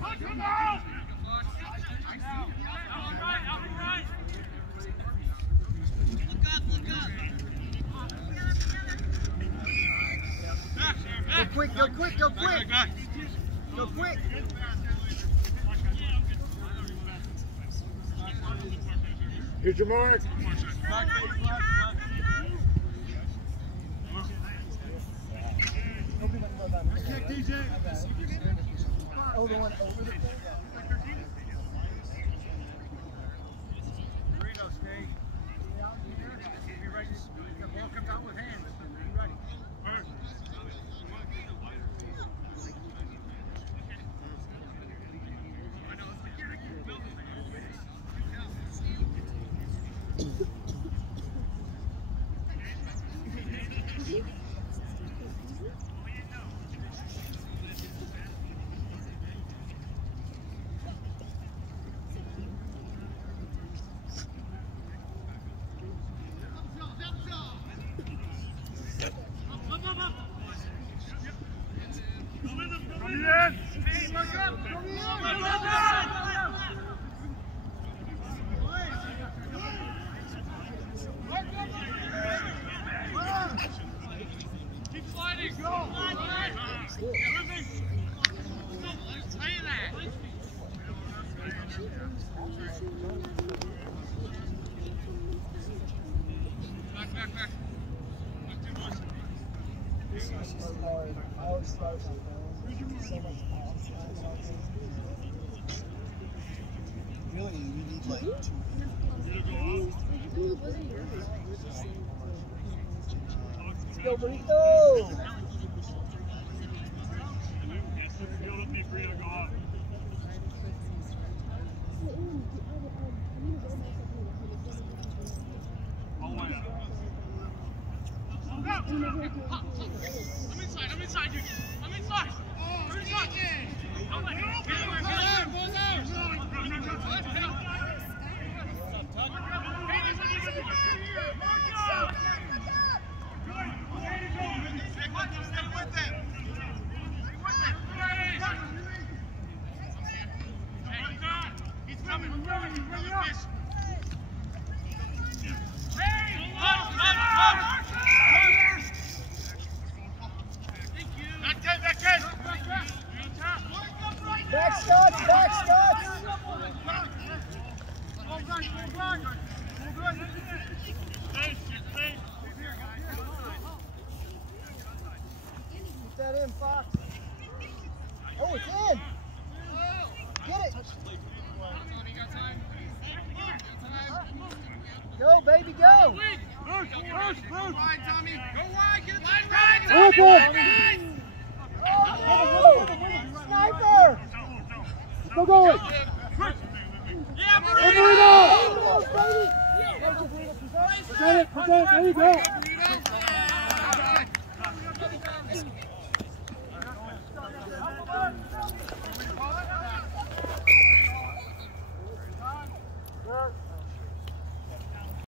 Go quick, go quick, go quick! Go quick! Here's your mark. Kick, DJ. Oh, the one over the pole. Dorito, stay out here. Be ready. The ball comes out with hands. Be ready. Really, you need like 2. Let's go, Burrito! I'm inside, you. I'm inside. Oh, you're inside. He's coming. Back shots, back shots! Keep that in, Fox. Oh, it's in! Get it! Go, baby, go! Wide, Tommy. Go wide, get it wide, Oh, sniper! Go going! Yeah, Protect it! There you go!